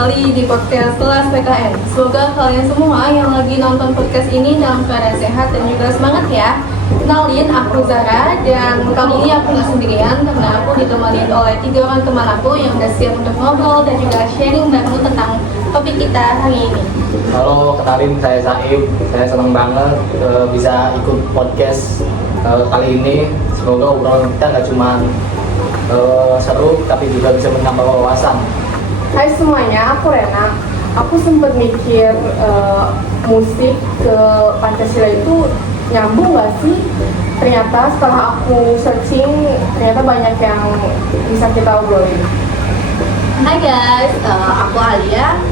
kembali di podcast Kelas PKN. Semoga kalian semua yang lagi nonton podcast ini dalam keadaan sehat dan juga semangat ya. Kenalin, aku Zara, dan kali ini aku nggak sendirian karena aku ditemani oleh 3 orang teman aku yang udah siap untuk ngobrol dan juga sharing bareng tentang topik kita hari ini. Halo, kenalin saya Saib. Saya senang banget bisa ikut podcast kali ini. Semoga obrolan kita nggak cuma seru, tapi juga bisa menambah wawasan. Hai semuanya, aku Rena. Aku sempat mikir musik ke Pancasila itu nyambung nggak sih? Ternyata setelah aku searching, ternyata banyak yang bisa kita obrolin. Hai guys, aku Alia.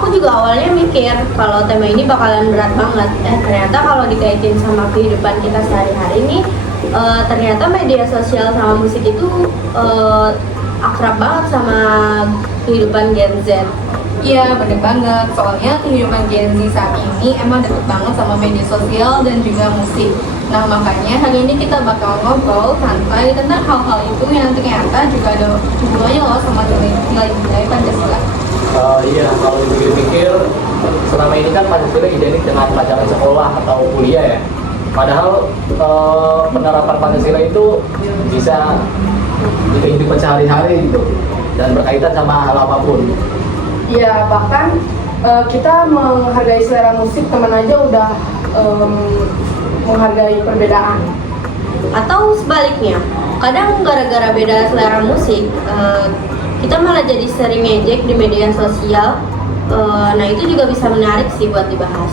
Aku juga awalnya mikir kalau tema ini bakalan berat banget. Ternyata kalau dikaitin sama kehidupan kita sehari-hari ini, ternyata media sosial sama musik itu akrab banget sama kehidupan Gen Z. Iya, bener banget. Soalnya kehidupan Gen Z saat ini emang deket banget sama media sosial dan juga musik. Nah, makanya hari ini kita bakal ngobrol santai tentang hal-hal itu yang ternyata juga ada hubungannya loh sama nilai-nilai Pancasila. Iya, kalau dipikir-pikir, selama ini kan Pancasila identik dengan pelajaran sekolah atau kuliah ya. Padahal penerapan Pancasila itu bisa di kehidupan sehari-hari gitu, dan berkaitan sama hal apapun. Ya, bahkan kita menghargai selera musik, teman aja udah menghargai perbedaan. Atau sebaliknya, kadang gara-gara beda selera musik, kita malah jadi sering ngejek di media sosial. Nah, itu juga bisa menarik sih buat dibahas.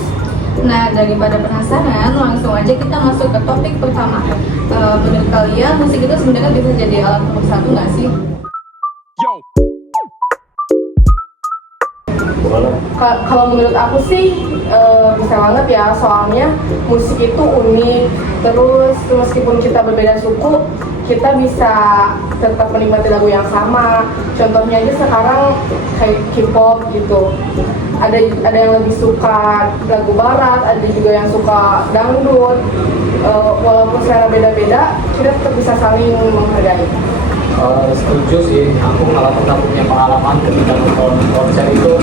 Nah, daripada penasaran, langsung aja kita masuk ke topik pertama. Menurut kalian, musik itu sebenarnya bisa jadi alat pemersatu nggak sih? Kalau menurut aku sih bisa banget ya, soalnya musik itu unik. Terus meskipun kita berbeda suku, kita bisa tetap menikmati lagu yang sama. Contohnya aja sekarang kayak K-pop gitu. Ada yang lebih suka lagu barat, ada juga yang suka dangdut. Walaupun selera beda-beda, kita tetap bisa saling menghargai. Setuju sih, aku malah pernah punya pengalaman ketika nonton konser itu,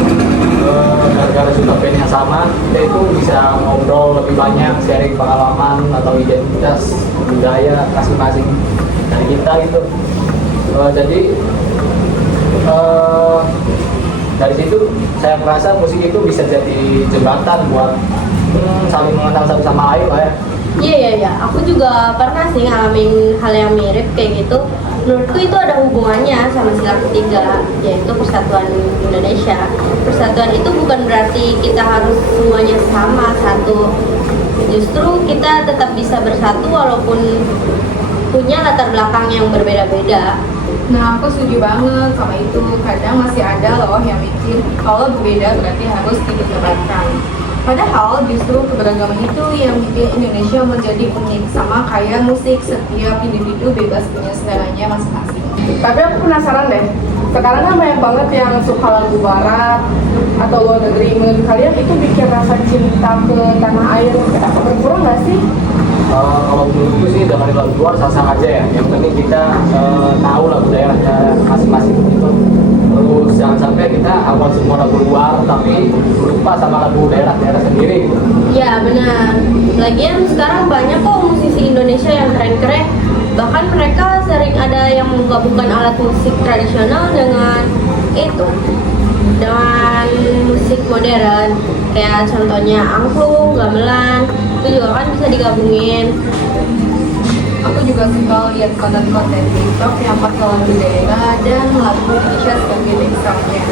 gara-gara suka band yang sama, kita itu bisa ngobrol lebih banyak, sharing pengalaman atau identitas budaya masing-masing dari kita gitu. Jadi dari situ saya merasa musik itu bisa jadi jembatan buat saling mengenal satu sama lain lah ya. Iya. Aku juga pernah sih ngalamin hal yang mirip kayak gitu. Menurutku itu ada hubungannya sama sila ketiga, yaitu Persatuan Indonesia. Persatuan itu bukan berarti kita harus semuanya sama satu. Justru kita tetap bisa bersatu walaupun punya latar belakang yang berbeda-beda. Nah, aku setuju banget sama itu. Kadang masih ada loh yang mikir kalau berbeda berarti harus didebatkan. Padahal justru keberagaman itu yang bikin Indonesia menjadi unik, sama kayak musik, setiap individu bebas punya seleranya masing-masing. Tapi aku penasaran deh, sekarang kan banyak banget yang suka lagu barat atau luar negeri. Menurut kalian itu bikin rasa cinta ke tanah air berkurang nggak sih? Kalau menurutku sih dengerin lagu luar sah-sah aja ya. Yang penting kita tahu lagu daerahnya masing-masing gitu. Terus jangan sampai kita hafal semua lagu luar tapi lupa sama lagu daerah sendiri gitu. Ya benar. Lagian sekarang banyak kok musisi Indonesia yang keren-keren. Bahkan mereka sering ada yang menggabungkan alat musik tradisional dengan musik modern. Kayak contohnya angklung, gamelan, itu juga kan bisa digabungin. Aku juga suka lihat konten-konten TikTok yang pakai lagu daerah dan lagu Indonesia sebagai backgroundnya.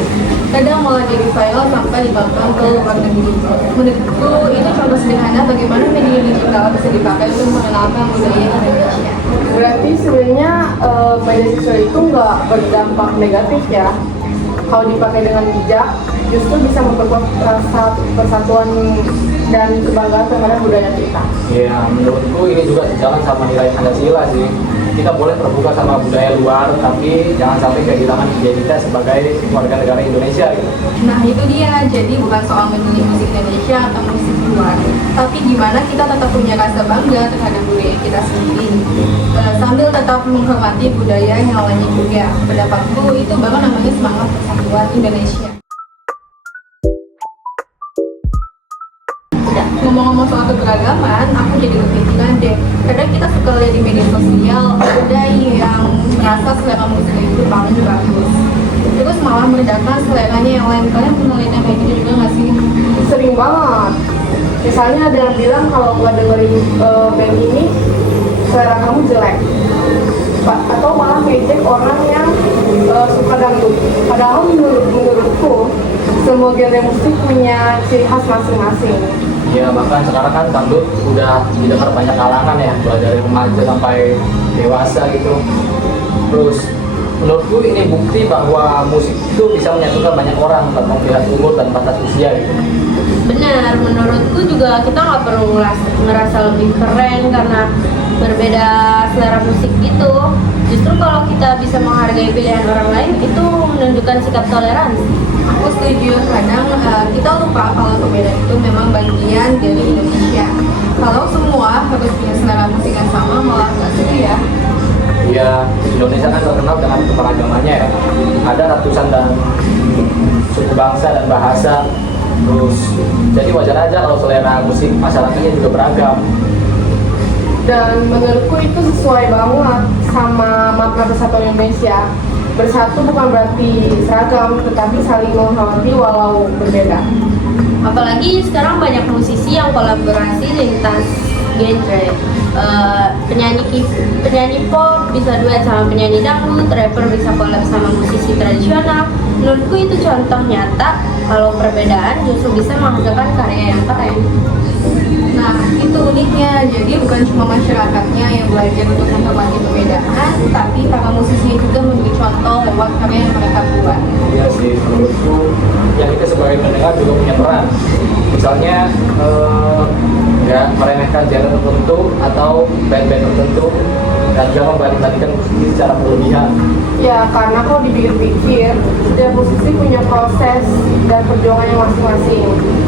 Kadang malah jadi viral sampai ditonton ke luar negeri. Menurutku itu contoh sederhana bagaimana media digital bisa dipakai untuk mengenalkan budaya Indonesia. Berarti sebenarnya media sosial itu nggak berdampak negatif ya. Kalau dipakai dengan bijak, justru bisa memperkuat rasa persatuan dan kebanggaan terhadap budaya kita. Ya, menurutku ini juga sejalan sama nilai Pancasila sih. Kita boleh terbuka sama budaya luar, tapi jangan sampai kehilangan identitas sebagai warga negara Indonesia gitu. Nah, itu dia. Jadi bukan soal memilih musik Indonesia atau musik luar, tapi gimana kita tetap punya rasa bangga terhadap budaya kita sendiri, sambil tetap menghormati budaya yang lainnya juga. Pendapatku itu baru namanya semangat persatuan Indonesia. ngomong-ngomong soal keberagaman, aku jadi kepikiran deh. Kadang kita suka lihat di media sosial, ada yang merasa selera musik itu paling bagus, terus malah merendahkan seleranya yang lain. Kalian pernah lihat yang kayak gitu juga nggak sih? Sering banget. Misalnya ada yang bilang kalau nggak dengerin band ini, selera kamu jelek. Atau malah ngejek orang yang suka dangdut. Padahal menurutku semua genre musik punya ciri khas masing-masing. Ya bahkan sekarang kan dangdut udah didengar banyak kalangan ya, mulai dari remaja sampai dewasa gitu. Terus menurutku ini bukti bahwa musik itu bisa menyatukan banyak orang tanpa melihat umur dan batas usia gitu. Benar, menurutku juga kita nggak perlu ngerasa lebih keren karena berbeda selera musik gitu. Justru kalau kita bisa menghargai pilihan orang lain, itu menunjukkan sikap toleransi. Aku setuju, kadang kita lupa kalau perbedaan itu memang bagian dari Indonesia. Kalau semua harus punya selera musik yang sama, malah nggak seru ya. Ya Indonesia kan terkenal dengan keberagamannya ya. Ada ratusan dan suku bangsa dan bahasa. Terus jadi wajar aja kalau selera musik masyarakatnya juga beragam. Dan menurutku itu sesuai banget sama makna Persatuan Indonesia. Bersatu bukan berarti seragam, tetapi saling menghormati walau berbeda. Apalagi sekarang banyak musisi yang kolaborasi lintas genre. Penyanyi pop bisa duet sama penyanyi dangdut, rapper bisa collab sama musisi tradisional. Menurutku itu contoh nyata kalau perbedaan justru bisa menghasilkan karya yang keren. Nah, itu uniknya. Jadi bukan cuma masyarakatnya yang belajar untuk menghormati perbedaan, tapi para musisinya juga memberi contoh lewat karya yang mereka buat. Iya sih, menurutku yang kita sebagai pendengar juga punya peran. Misalnya nggak meremehkan genre tertentu atau band-band tertentu dan juga membanding-bandingkan musisi secara berlebihan. Ya, karena kalau dipikir-pikir, setiap musisi punya proses dan perjuangannya masing-masing.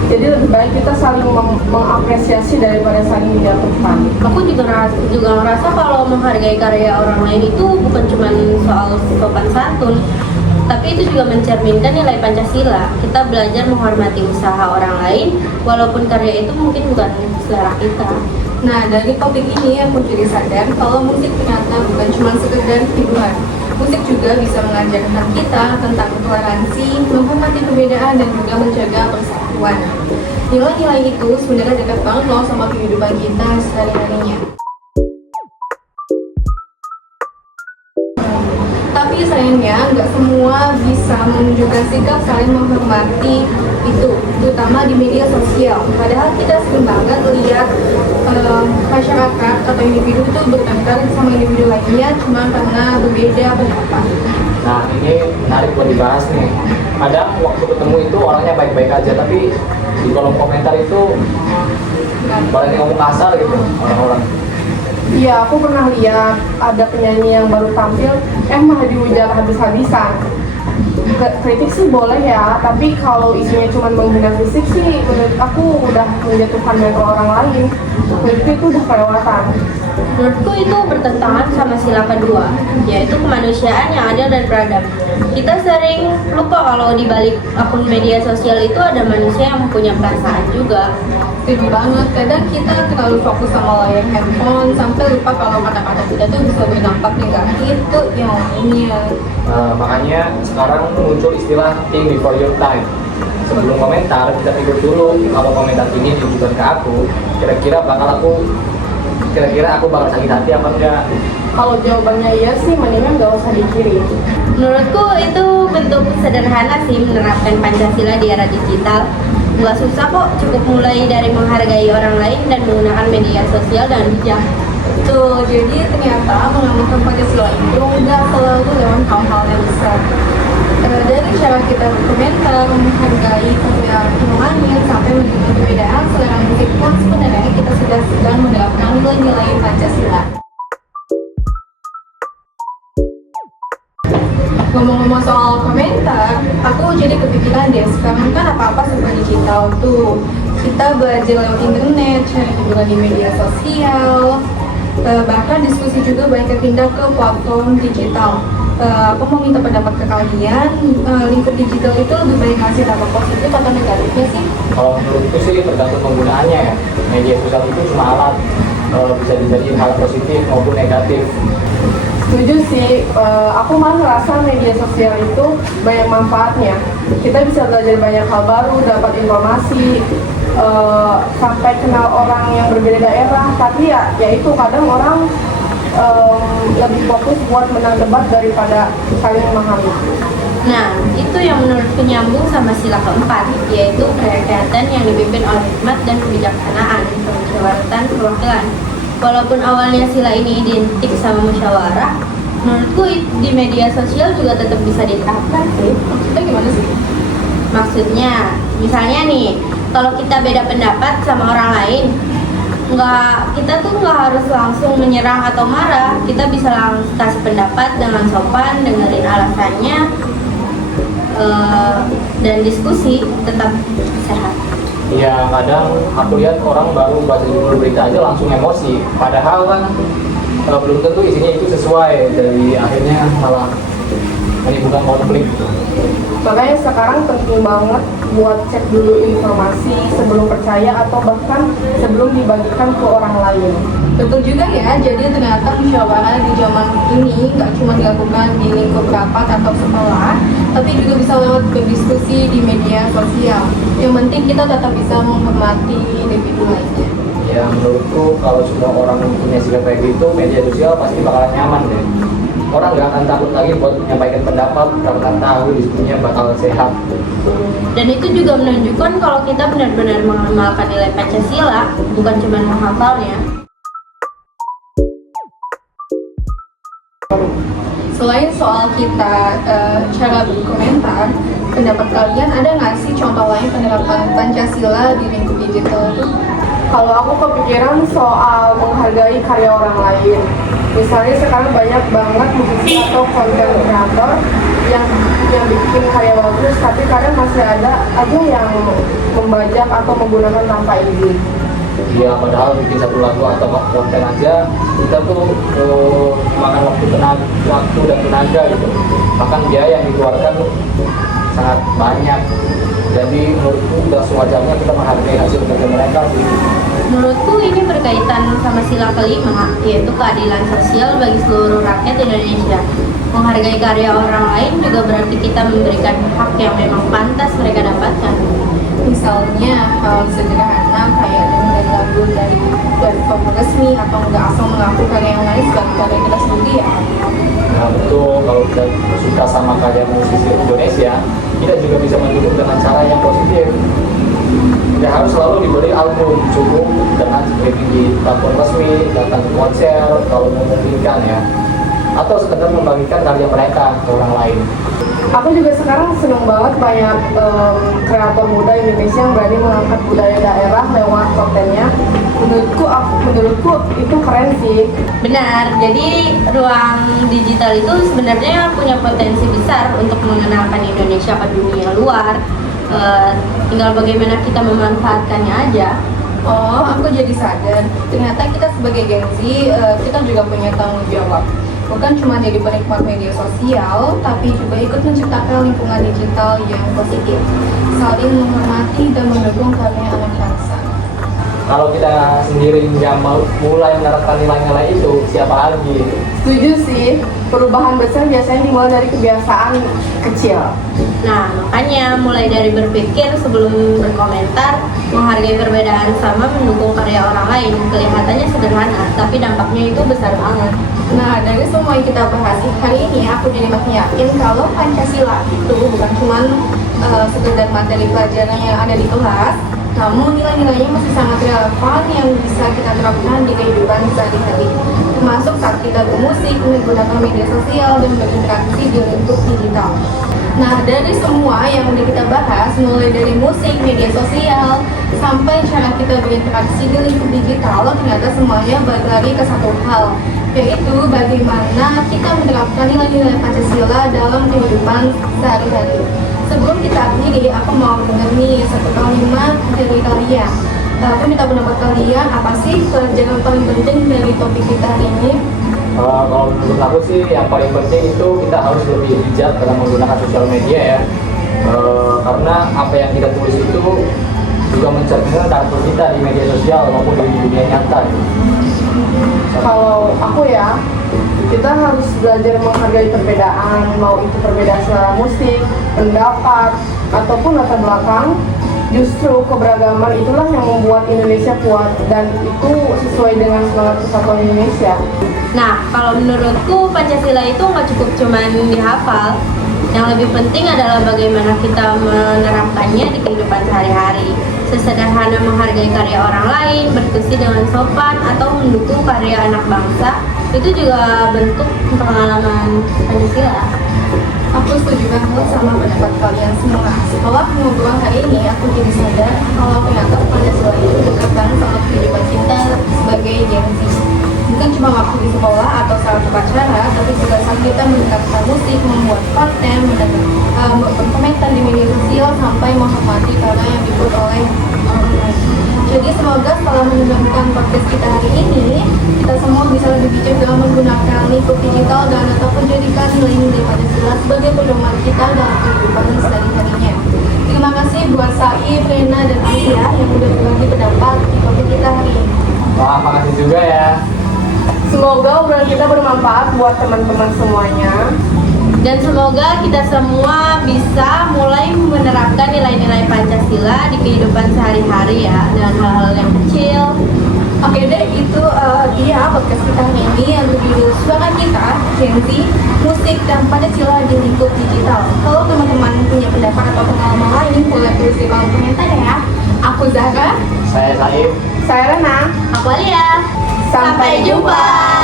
Jadi lebih baik kita saling mengapresiasi daripada saling menjatuhkan. Aku juga ngerasa kalau menghargai karya orang lain itu bukan cuma soal sopan santun, tapi itu juga mencerminkan nilai Pancasila. Kita belajar menghormati usaha orang lain, walaupun karya itu mungkin bukan selera kita. Nah, dari topik ini aku jadi sadar kalau musik ternyata bukan cuma sekedar hiburan. Musik juga bisa mengajarkan kita tentang toleransi, menghormati perbedaan, dan juga menjaga persatuan. Nilai-nilai itu sebenarnya dekat banget loh sama kehidupan kita sehari-harinya. Tapi sayangnya nggak semua bisa menunjukkan sikap saling menghormati itu, terutama di media sosial. Padahal kita sering banget lihat masyarakat atau individu itu bertengkar sama individu lainnya cuma karena berbeda pendapat. Nah ini menarik buat dibahas nih. Kadang waktu ketemu itu orangnya baik-baik aja, tapi di kolom komentar itu banyak ngomong kasar gitu orang-orang. Iya, aku pernah lihat ada penyanyi yang baru tampil, malah dihujat habis-habisan. Kritik sih boleh ya, tapi kalau isinya cuma menghina fisik sih, menurut aku udah menjatuhkan mental orang lain. Menurutku itu udah kelewatan. Menurutku itu bertentangan sama sila kedua, yaitu kemanusiaan yang adil dan beradab. Kita sering lupa kalau di balik akun media sosial itu ada manusia yang punya perasaan juga. Setuju banget, kadang kita terlalu fokus sama layar handphone sampai lupa kalau kata-kata kita tuh bisa berdampak negatif ke yang lainnya. Makanya sekarang muncul istilah think before your time. Sebelum komentar, kita pikir dulu kalau komentar ini ditujukan ke aku, kira-kira aku bakal sakit hati apa enggak? Kalau jawabannya iya sih, mendingan gak usah dikirim. Menurutku itu bentuk sederhana sih menerapkan Pancasila di era digital. Nggak susah kok, cukup mulai dari menghargai orang lain dan menggunakan media sosial dengan bijak. Tuh, jadi ternyata mengamalkan Pancasila itu nggak selalu lewat hal-hal yang besar. Dari cara kita berkomentar, menghargai perbedaan lain, sampai menerima perbedaan selera musik pun sebenarnya kita sudah sedang menerapkan nilai-nilai Pancasila. Ngomong-ngomong soal komentar, aku jadi kepikiran deh, sekarang kan apa-apa serba digital tuh. Kita belajar lewat internet, cari hiburan di media sosial, bahkan diskusi juga banyak pindah ke platform digital. Aku mau minta pendapat ke kalian, lingkup digital itu lebih baik ngasih dampak positif atau negatifnya sih? Kalau menurutku sih tergantung penggunaannya ya. Media sosial itu cuma alat, bisa dijadiin hal positif maupun negatif. Setuju sih, aku malah ngerasa media sosial itu banyak manfaatnya. Kita bisa belajar banyak hal baru, dapat informasi, sampai kenal orang yang berbeda daerah. Tapi ya itu kadang orang lebih fokus buat menang debat daripada saling memahami. Nah, itu yang menurutku nyambung sama sila keempat, yaitu kerakyatan yang dipimpin oleh hikmat dan kebijaksanaan, kemusyawaratan, perwakilan. Walaupun awalnya sila ini identik sama musyawarah, menurutku di media sosial juga tetap bisa diterapkan sih. Maksudnya gimana sih? Maksudnya, misalnya nih, kalau kita beda pendapat sama orang lain, kita tuh nggak harus langsung menyerang atau marah. Kita bisa langsung kasih pendapat dengan sopan, dengerin alasannya, dan diskusi tetap sehat. Ya kadang aku lihat orang baru baca judul berita aja langsung emosi, padahal kan belum tentu isinya itu sesuai, dari akhirnya malah menimbulkan konflik. Makanya sekarang penting banget buat cek dulu informasi sebelum percaya atau bahkan sebelum dibagikan ke orang lain. Betul juga ya, jadi ternyata musyawarah di zaman ini nggak cuma dilakukan di lingkup rapat atau sekolah, tapi juga bisa lewat berdiskusi di media sosial. Yang penting kita tetap bisa menghormati individu lainnya. Ya menurutku kalau semua orang punya sikap kayak gitu, media sosial pasti bakalan nyaman deh. Orang nggak akan takut lagi buat menyampaikan pendapat karena tahu diskusinya bakal sehat. Dan itu juga menunjukkan kalau kita benar-benar mengamalkan nilai Pancasila, bukan cuma menghafalnya. Selain soal kita cara berkomentar, pendapat kalian ada nggak sih contoh lain penerapan Pancasila di lingkup digital itu? Kalau aku kepikiran soal menghargai karya orang lain. Misalnya sekarang banyak banget musisi atau konten kreator yang bikin karya bagus, tapi kadang masih ada aja yang membajak atau menggunakan tanpa izin. Ya padahal bikin satu lagu atau konten aja kita tuh makan waktu dan tenaga gitu. Bahkan biaya yang dikeluarkan sangat banyak. Jadi menurutku udah sewajarnya kita menghargai hasil kerja mereka sih. Menurutku ini berkaitan sama sila kelima, yaitu keadilan sosial bagi seluruh rakyat Indonesia. Menghargai karya orang lain juga berarti kita memberikan hak yang memang pantas mereka dapatkan. Misalnya hal sederhana kayak dengerin lagu dari platform resmi atau nggak asal mengaku karya yang lain sebagai karya kita sendiri ya. Nah betul, kalau kita suka sama karya musisi Indonesia, kita juga bisa mendukung dengan cara yang positif. Tidak harus selalu diberi album, cukup dengan streaming di platform resmi, datang ke konser kalau memungkinkan ya, atau sekedar membagikan karya mereka ke orang lain. Aku juga sekarang seneng banget banyak kreator muda Indonesia yang berani mengangkat budaya daerah lewat kontennya. Menurutku itu keren sih. Benar, jadi ruang digital itu sebenarnya punya potensi besar untuk mengenalkan Indonesia ke dunia luar. Tinggal bagaimana kita memanfaatkannya aja. Oh, aku jadi sadar. Ternyata kita sebagai Gen Z, kita juga punya tanggung jawab. Bukan cuma jadi penikmat media sosial, tapi juga ikut menciptakan lingkungan digital yang positif, saling menghormati dan mendukung karya anak bangsa. Kalau kita sendiri nggak mulai menerapkan nilai-nilai itu, siapa lagi? Setuju sih, perubahan besar biasanya dimulai dari kebiasaan kecil. Nah, makanya mulai dari berpikir sebelum berkomentar, menghargai perbedaan sama mendukung karya orang lain. Kelihatannya sederhana, tapi dampaknya itu besar banget. Nah, dari semua yang kita bahas hari ini, aku jadi makin yakin kalau Pancasila itu bukan cuma sekedar materi pelajaran yang ada di kelas, namun nilai-nilainya masih sangat relevan yang bisa kita terapkan di kehidupan sehari-hari, termasuk saat kita bermusik, menggunakan media sosial, dan berinteraksi di lingkup digital. Nah, dari semua yang udah kita bahas, mulai dari musik, media sosial, sampai cara kita berinteraksi di lingkup digital, ternyata semuanya balik lagi ke satu hal, yaitu bagaimana kita menerapkan nilai-nilai Pancasila dalam kehidupan sehari-hari. Sebelum kita akhiri, aku mau dengar nih satu kalimat dari kalian. Aku minta pendapat kalian, apa sih pelajaran paling penting dari topik kita hari ini? Kalau menurut aku sih yang paling penting itu kita harus lebih bijak dalam menggunakan sosial media ya. Karena apa yang kita tulis itu juga mencerminkan karakter kita di media sosial maupun di dunia nyata. Kalau aku ya, kita harus belajar menghargai perbedaan, mau itu perbedaan selera musik, pendapat, ataupun latar belakang. Justru keberagaman itulah yang membuat Indonesia kuat dan itu sesuai dengan semangat persatuan Indonesia. Nah, kalau menurutku Pancasila itu nggak cukup cuman dihafal. Yang lebih penting adalah bagaimana kita menerapkannya di kehidupan sehari-hari. Sesederhana menghargai karya orang lain, berdiskusi dengan sopan, atau mendukung karya anak bangsa, itu juga bentuk pengalaman Pancasila. Aku setuju banget sama pendapat kalian semua. Setelah ngobrol hari ini, aku jadi sadar kalau ternyata Pancasila itu dekat banget sama kehidupan kita sebagai Gen Z. Bukan cuma waktu di sekolah atau saat upacara, tapi juga saat kita mendengarkan musik, membuat konten, berkomentar di media sosial, sampai menghormati karya yang dibuat oleh orang lain. Jadi semoga setelah mendengarkan podcast kita hari ini, kita semua bisa lebih bijak dalam menggunakan lingkup digital dan ataupun jadikan nilai-nilai Pancasila sebagai pedoman kita dalam kehidupan sehari-harinya. Terima kasih buat Saif, Rena, dan Alia yang sudah berbagi pendapat di topik kita hari ini. Wah, makasih juga ya. Semoga obrolan kita bermanfaat buat teman-teman semuanya. Dan semoga kita semua bisa mulai menerapkan nilai-nilai Pancasila di kehidupan sehari-hari ya, dengan hal-hal yang kecil. Oke deh, itu dia podcast kita hari ini yang berjudul Suara Kita, Gen Z, Musik dan Pancasila di Lingkup Digital. Kalau teman-teman punya pendapat atau pengalaman lain, boleh tulis di kolom komentar ya. Aku Zahra. Saya Saif. Saya Rena. Aku Alia. Sampai jumpa.